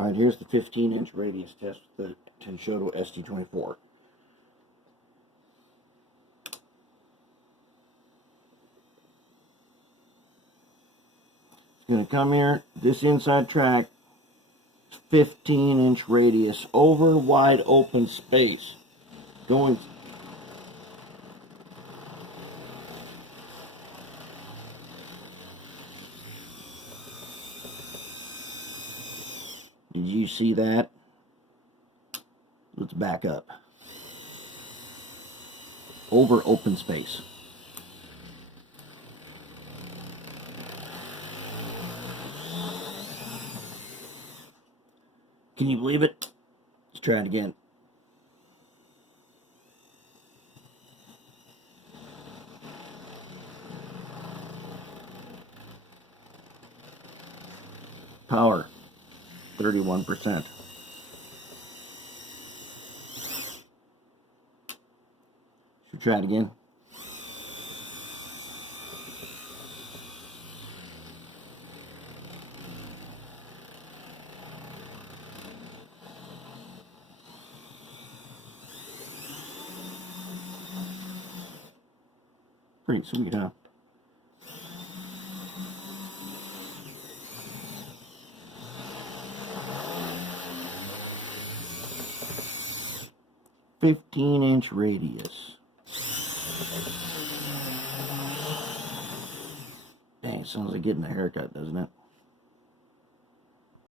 Alright, here's the 15-inch radius test with the Tenshodo SD24. It's going to come here, this inside track, 15-inch radius over wide open space. Going Did you see that? Let's back up. Over open space. Can you believe it? Let's try it again. Power, 31%. Should we try it again? Pretty sweet, huh? "15-inch radius." Dang, it sounds like getting a haircut, doesn't it?